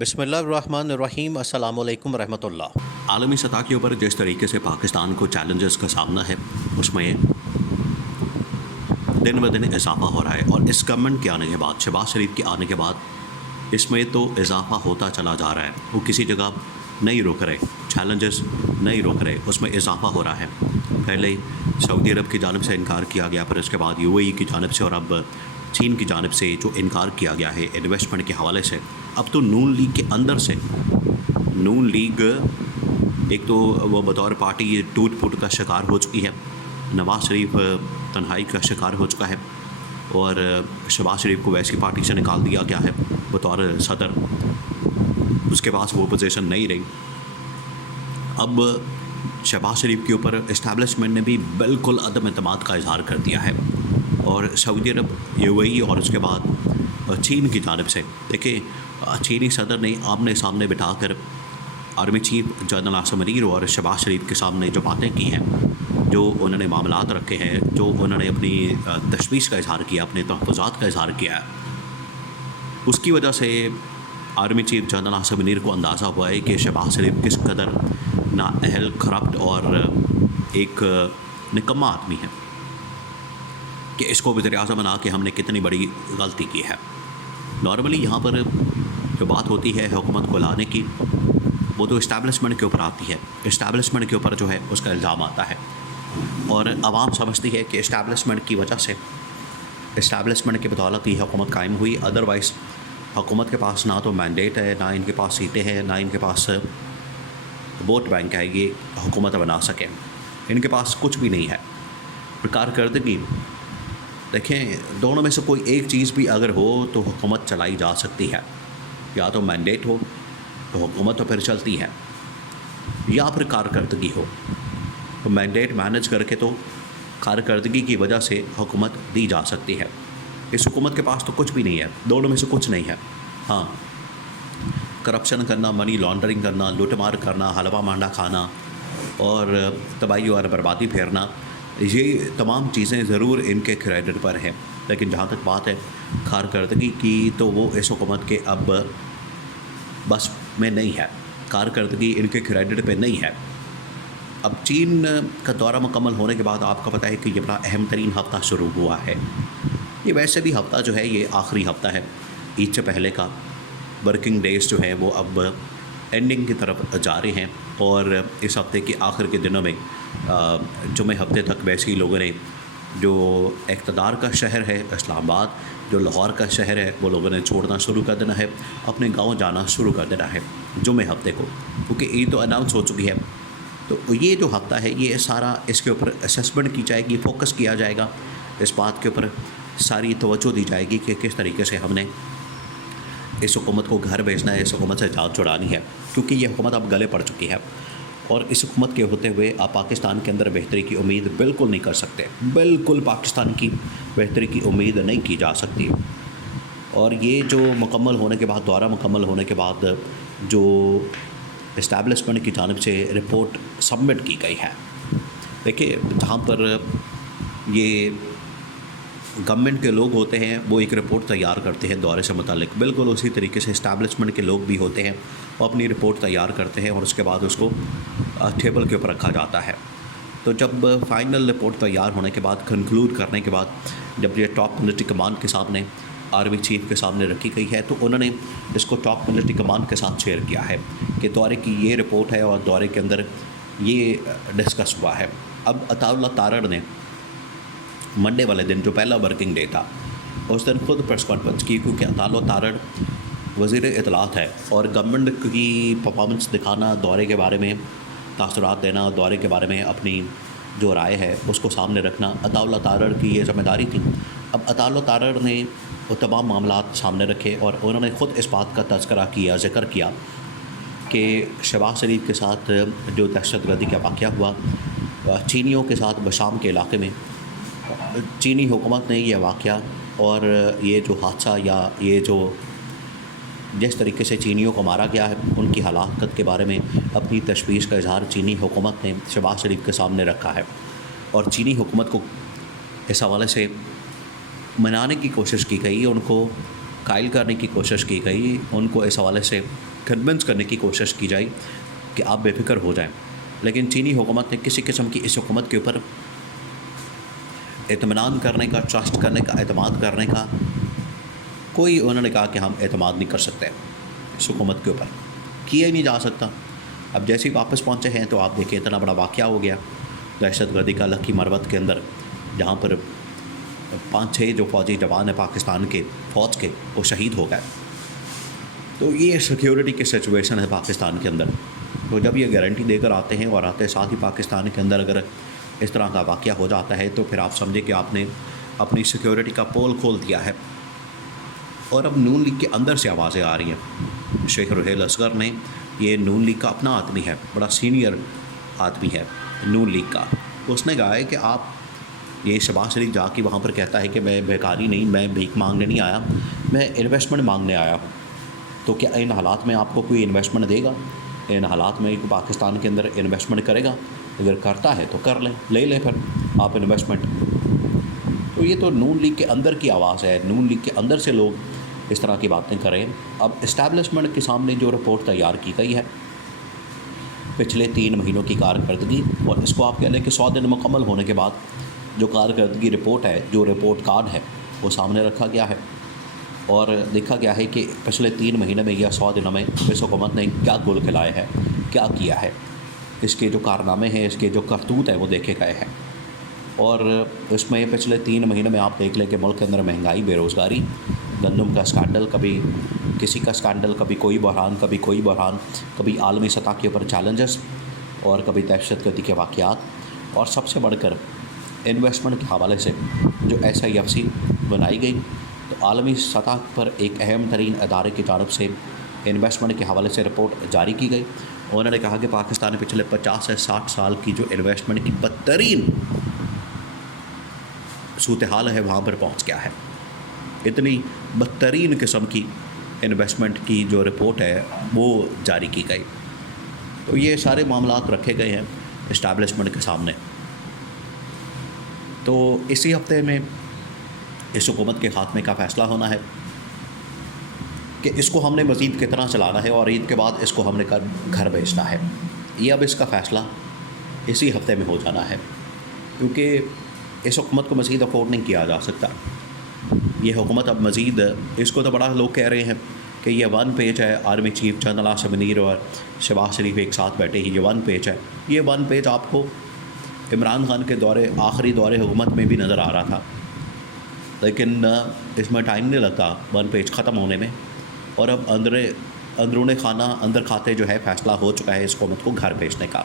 بسم اللہ الرحمن الرحیم، السلام علیکم ورحمۃ اللہ۔ عالمی سطح کے اوپر جس طریقے سے پاکستان کو چیلنجز کا سامنا ہے اس میں دن ب دن اضافہ ہو رہا ہے، اور اس گورنمنٹ کے آنے کے بعد، شہباز شریف کے آنے کے بعد اس میں تو اضافہ ہوتا چلا جا رہا ہے۔ وہ کسی جگہ نہیں رک رہے، چیلنجز نہیں رک رہے، اس میں اضافہ ہو رہا ہے۔ پہلے سعودی عرب کی جانب سے انکار کیا گیا، پھر اس کے بعد یو اے ای کی جانب سے، اور اب چین کی جانب سے جو انکار کیا گیا ہے انویسٹمنٹ کے حوالے سے۔ اب تو نون لیگ کے اندر سے، نون لیگ ایک تو وہ بطور پارٹی ٹوٹ پھوٹ کا شکار ہو چکی ہے، نواز شریف تنہائی کا شکار ہو چکا ہے، اور شہباز شریف کو ویسی پارٹی سے نکال دیا گیا ہے بطور صدر، اس کے پاس وہ پوزیشن نہیں رہی۔ اب شہباز شریف کے اوپر اسٹیبلشمنٹ نے بھی بالکل عدم اعتماد کا اظہار کر دیا ہے، اور سعودی عرب، یو اے ای اور اس کے بعد چین کی جانب سے، دیکھیں چینی صدر نے آمنے سامنے بٹھا کر army chief general Asim Munir اور شہباز شریف کے سامنے جو باتیں کی ہیں، جو انہوں نے معاملات رکھے ہیں، جو انہوں نے اپنی تشویش کا اظہار کیا، اپنے تحفظات کا اظہار کیا ہے، اس کی وجہ سے army chief general Asim Munir کو اندازہ ہوا ہے کہ شہباز شریف کس قدر نااہل، کرپٹ اور ایک نکما آدمی ہے، کہ اس کو وزیر اعظم بنا کے ہم نے کتنی بڑی غلطی کی ہے۔ نارملی یہاں پر جو بات ہوتی ہے حکومت کو لانے کی، وہ تو اسٹیبلشمنٹ کے اوپر آتی ہے، اسٹیبلشمنٹ کے اوپر جو ہے اس کا الزام آتا ہے، اور عوام سمجھتی ہے کہ اسٹیبلشمنٹ کی وجہ سے، اسٹیبلشمنٹ کی بدولت ہی حکومت قائم ہوئی، ادروائز حکومت کے پاس نہ تو مینڈیٹ ہے، نہ ان کے پاس سیٹیں ہیں، نہ ان کے پاس ووٹ بینک ہے یہ حکومت بنا سکیں، ان کے پاس کچھ بھی نہیں ہے۔ کارکردگی دیکھیں، دونوں میں سے کوئی ایک چیز بھی اگر ہو تو حکومت چلائی جا سکتی ہے، یا تو مینڈیٹ ہو تو حکومت تو پھر چلتی ہے، یا پھر کارکردگی ہو تو مینڈیٹ مینج کر کے تو کارکردگی کی وجہ سے حکومت دی جا سکتی ہے۔ اس حکومت کے پاس تو کچھ بھی نہیں ہے، دونوں میں سے کچھ نہیں ہے۔ ہاں، کرپشن کرنا، منی لانڈرنگ کرنا، لوٹ مار کرنا، حلوہ مانڈا کھانا اور تباہی اور بربادی پھیرنا، یہ تمام چیزیں ضرور ان کے کریڈٹ پر ہیں، لیکن جہاں تک بات ہے کارکردگی کی، تو وہ اس حکومت کے اب بس میں نہیں ہے، کارکردگی ان کے کریڈٹ پہ نہیں ہے۔ اب چین کا دورہ مکمل ہونے کے بعد آپ کو پتہ ہے کہ یہ بڑا اہم ترین ہفتہ شروع ہوا ہے۔ یہ ویسے بھی ہفتہ جو ہے یہ آخری ہفتہ ہے، عید سے پہلے کا، ورکنگ ڈیز جو ہیں وہ اب اینڈنگ کی طرف جا رہے ہیں، اور اس ہفتے کے آخر کے دنوں میں جمعہ ہفتے تک ویسے ہی لوگوں نے، جو اقتدار کا شہر ہے اسلام آباد، جو لاہور کا شہر ہے، وہ لوگوں نے چھوڑنا شروع کر دینا ہے، اپنے گاؤں جانا شروع کر دینا ہے جمعہ ہفتے کو، کیونکہ عید تو اناؤنس ہو چکی ہے۔ تو یہ جو ہفتہ ہے یہ سارا اس کے اوپر اسیسمنٹ کی جائے گی، فوکس کیا جائے گا، اس بات کے اوپر ساری توجہ دی جائے گی کہ کس طریقے سے ہم نے اس حکومت کو گھر بھیجنا ہے، اس حکومت سے جان چھڑانی ہے، کیونکہ یہ حکومت اب گلے پڑ چکی ہے، اور اس حکومت کے ہوتے ہوئے آپ پاکستان کے اندر بہتری کی امید بالکل نہیں کر سکتے، بالکل پاکستان کی بہتری کی امید نہیں کی جا سکتی۔ اور یہ جو مکمل ہونے کے بعد، دورہ مکمل ہونے کے بعد جو اسٹیبلشمنٹ کی جانب سے رپورٹ سبمٹ کی گئی ہے، دیکھیں جہاں پر یہ گورنمنٹ کے لوگ ہوتے ہیں وہ ایک رپورٹ تیار کرتے ہیں دورے سے متعلق، بالکل اسی طریقے سے اسٹیبلشمنٹ کے لوگ بھی ہوتے ہیں، وہ اپنی رپورٹ تیار کرتے ہیں، اور اس کے بعد اس کو ٹیبل کے اوپر رکھا جاتا ہے۔ تو جب فائنل رپورٹ تیار ہونے کے بعد، کنکلوڈ کرنے کے بعد، جب یہ ٹاپ ملٹری کمانڈ کے سامنے، آرمی چیف کے سامنے رکھی گئی ہے، تو انہوں نے اس کو ٹاپ ملٹری کمانڈ کے ساتھ شیئر کیا ہے کہ دورے کی یہ رپورٹ ہے، اور دورے کے اندر یہ ڈسکس ہوا ہے۔ اب عطاء اللہ تارڑ نے منڈے والے دن، جو پہلا ورکنگ ڈے تھا، اس دن خود پریس کانفرنس کی، کیونکہ عطاء اللہ تارڑ وزیر اطلاعات ہے، اور گورنمنٹ کی پرفارمنس دکھانا، دورے کے بارے میں تاثرات دینا، دورے کے بارے میں اپنی جو رائے ہے اس کو سامنے رکھنا عطاء اللہ تارڑ کی یہ ذمہ داری تھی۔ اب عطاء اللہ تارڑ نے وہ تمام معاملات سامنے رکھے، اور انہوں نے خود اس بات کا تذکرہ کیا، ذکر کیا کہ شہباز شریف کے ساتھ جو دہشت گردی کا واقعہ ہوا، چینیوں کے ساتھ بشام کے علاقے میں، چینی حکومت نے یہ واقعہ اور یہ جو حادثہ، یا یہ جو جس طریقے سے چینیوں کو مارا گیا ہے، ان کی ہلاکت کے بارے میں اپنی تشویش کا اظہار چینی حکومت نے شہباز شریف کے سامنے رکھا ہے، اور چینی حکومت کو اس حوالے سے منانے کی کوشش کی گئی، ان کو قائل کرنے کی کوشش کی گئی، ان کو اس حوالے سے کنونس کرنے کی کوشش کی جائے کہ آپ بے فکر ہو جائیں، لیکن چینی حکومت نے کسی قسم کی اس حکومت کے اوپر اطمینان کرنے کا، ٹرسٹ کرنے کا، اعتماد کرنے کا کوئی، انہوں نے کہا کہ ہم اعتماد نہیں کر سکتے اس حکومت کے اوپر، کیا ہی نہیں جا سکتا۔ اب جیسے ہی واپس پہنچے ہیں تو آپ دیکھیں اتنا بڑا واقعہ ہو گیا دہشت گردی کا لکی مروت کے اندر، جہاں پر 5-6 جو فوجی جوان ہیں پاکستان کے فوج کے وہ شہید ہو گئے۔ تو یہ سیکیورٹی کی سچویشن ہے پاکستان کے اندر۔ تو جب یہ گارنٹی دے کر آتے ہیں اور آتے ساتھ ہی پاکستان کے اندر اگر اس طرح کا واقعہ ہو جاتا ہے تو پھر آپ سمجھیں کہ آپ نے اپنی سیکیورٹی کا پول کھول دیا ہے۔ اور اب نون لیگ کے اندر سے آوازیں آ رہی ہیں۔ شیخ رحیل اصغر نے، یہ نون لیگ کا اپنا آدمی ہے، بڑا سینئر آدمی ہے نون لیگ کا، اس نے کہا ہے کہ آپ، یہ شہباز شریف جا کے وہاں پر کہتا ہے کہ میں بیکاری نہیں، میں بھیک مانگنے نہیں آیا، میں انویسٹمنٹ مانگنے آیا ہوں۔ تو کیا ان حالات میں آپ کو کوئی انویسٹمنٹ دے گا؟ ان حالات میں پاکستان کے اندر انویسٹمنٹ کرے گا؟ اگر کرتا ہے تو کر لیں، لے لیں پھر آپ انویسٹمنٹ۔ تو یہ تو نون لیگ کے اندر کی آواز ہے، نون لیگ کے اندر سے لوگ اس طرح کی باتیں کریں۔ اب اسٹیبلشمنٹ کے سامنے جو رپورٹ تیار کی گئی ہے پچھلے 3 مہینوں کی کارکردگی، اور اس کو آپ کہہ لیں کہ 100 دن مکمل ہونے کے بعد جو کارکردگی رپورٹ ہے، جو رپورٹ کارڈ ہے، وہ سامنے رکھا گیا ہے اور دیکھا گیا ہے کہ پچھلے 3 مہینے میں یا 100 دنوں میں اس حکومت نے کیا گول کھلائے ہیں، کیا کیا ہے، اس کے جو کارنامے ہیں، اس کے جو کرتوت ہیں وہ دیکھے گئے ہیں۔ اور اس میں پچھلے 3 مہینے میں آپ دیکھ لیں کہ ملک کے اندر مہنگائی، بے روزگاری، گندم کا اسکینڈل، کبھی کسی کا اسکینڈل، کبھی کوئی بحران، کبھی کوئی بحران، کبھی عالمی سطح کے اوپر چیلنجز، اور کبھی دہشت گردی کے واقعات، اور سب سے بڑھ کر انویسٹمنٹ کے حوالے سے جو SIFC بنائی گئی، تو عالمی سطح پر ایک اہم ترین ادارے کی جانب سے انویسٹمنٹ کے حوالے سے رپورٹ جاری کی گئی۔ انہوں نے کہا کہ پاکستان پچھلے 50 سے 60 سال کی جو انویسٹمنٹ کی بدترین صورتحال ہے وہاں پر پہنچ گیا ہے۔ اتنی بدترین قسم کی انویسٹمنٹ کی جو رپورٹ ہے وہ جاری کی گئی۔ تو یہ سارے معاملات رکھے گئے ہیں اسٹیبلشمنٹ کے سامنے۔ تو اسی ہفتے میں اس حکومت کے خاتمے کا فیصلہ ہونا ہے کہ اس کو ہم نے مزید کتنا چلانا ہے، اور عید کے بعد اس کو ہم نے گھر بھیجنا ہے۔ یہ اب اس کا فیصلہ اسی ہفتے میں ہو جانا ہے، کیونکہ اس حکومت کو مزید افورڈ نہیں کیا جا سکتا۔ یہ حکومت اب مزید، اس کو تو بڑا لوگ کہہ رہے ہیں کہ یہ 1 پیج ہے، army chief general Asif Munir اور شہباز شریف ایک ساتھ بیٹھے ہی، یہ 1 پیج ہے۔ یہ 1 پیج آپ کو عمران خان کے آخری دور حکومت میں بھی نظر آ رہا تھا، لیکن اس میں ٹائم نہیں لگتا 1 پیج ختم ہونے میں، اور اب اندرون خانہ اندر کھاتے جو ہے فیصلہ ہو چکا ہے اس حکومت کو گھر بھیجنے کا۔